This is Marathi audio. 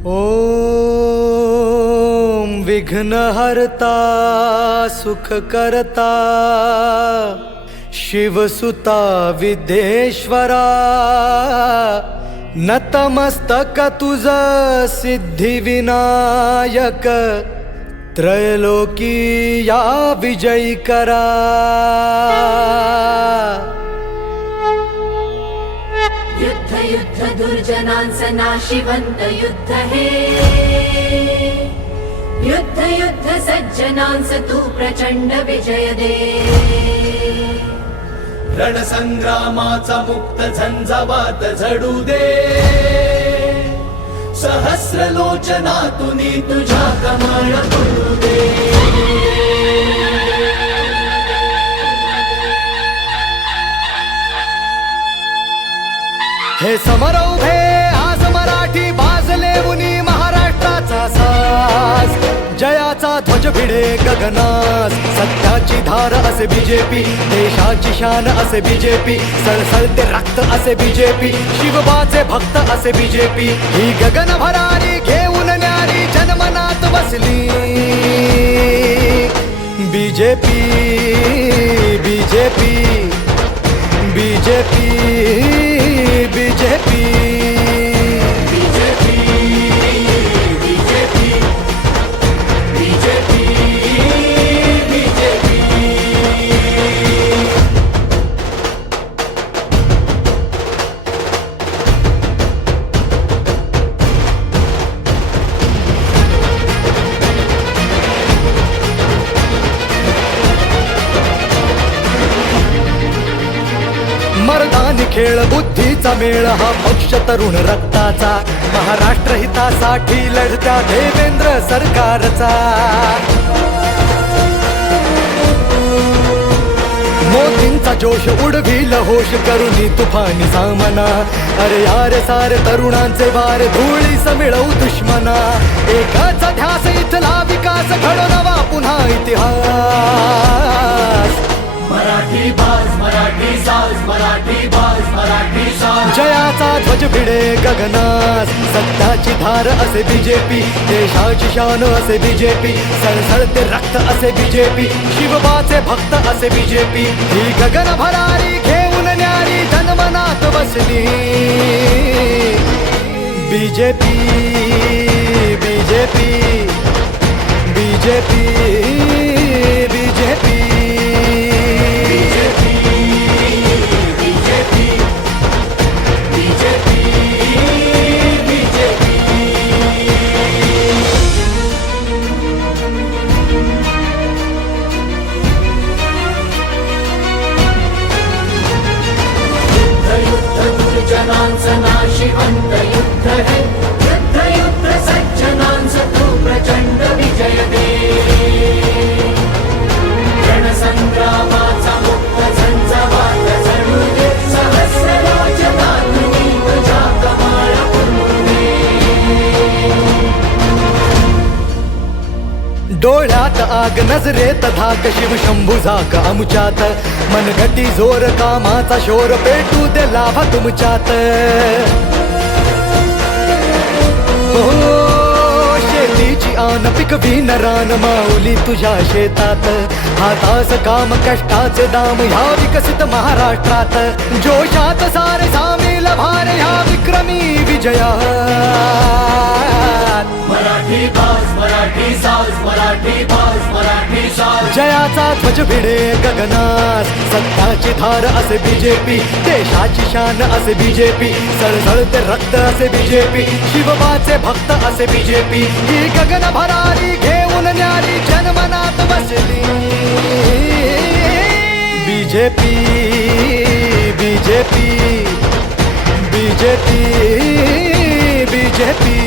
ॐ विघ्नहर्ता सुखकर्ता शिवसुता विद्येश्वरा नतमस्तक तुझ सिद्धिविनायक त्रैलोकीया विजयकरा युद्ध युद्ध दुर्जनांस नाशिवंत युद्ध हे. युद्ध युद्ध सज्जनांस तू प्रचंड विजय दे. रणसंग्रामाचा मुक्त झंझावात झडू दे. सहस्र लोचनातुनी तुझ्या कमळ दे. हे समर उभे आज मराठी बाजले मुनी महाराष्ट्राचा साज. जयाचा ध्वज भिडे गगनास. सत्याची धार असे बीजेपी देशाची शान असे बीजेपी सळसळते रक्त असे बीजेपी शिवबाचे भक्त असे बीजेपी. ही गगन भरारी घेऊन न्यारी जनमनात बसली. BJP BJP. ಬಿಜೆಪಿ ಬಿಜೆಪಿ खेळ बुद्धीचा मेळ हा पक्ष तरुण रक्ताचा. महाराष्ट्र हितासाठी लढत्या देवेंद्र सरकारचा. मोदींचा जोश उडविल होश करुनी तुफानी सामना. अरे यार सारे तरुणांचे वार धुळी मिळवू दुश्मना. एकाचा ध्यास इथला विकास घडो नवा पुन्हा इतिहास. मराठी बाज मराठी साज मराठी बाज मराठी साज. जयाचा ध्वज भिडे गगनास सत्ताची धार असे बीजेपी देशाची शान असे बीजेपी सळसळते रक्त असे बीजेपी शिवबाचे भक्त असे बीजेपी. ही गगन भरारी घेऊन न्यारी जनमनात बसली. BJP BJP BJP. सदा सदा शिवन्त डोळ्यात आग नजरेत धाक शिव शंभू झाक अमुच्यात मनगटी जोर कामाचा शोर पेटू दे लाभ तुमच्यात. हो शेतीची आन पिकवी नरान माऊली तुझ्या शेतात. हातास काम कष्टाचे दाम ह्या विकसित महाराष्ट्रात. जोशात सारे सामील भार ह्या विक्रमी विजया. मराठी बाज मराठी साज मराठी बाज मराठी साज जयाचा ध्वज भिडे गगनास. सत्ताची धार असे बीजेपी देशाची शान असे बीजेपी सळसळते रक्त असे बीजेपी शिवबाचे भक्त असे बीजेपी ही गगन भरारी घेऊन न्यारी जनमनात बसली. BJP BJP BJP BJP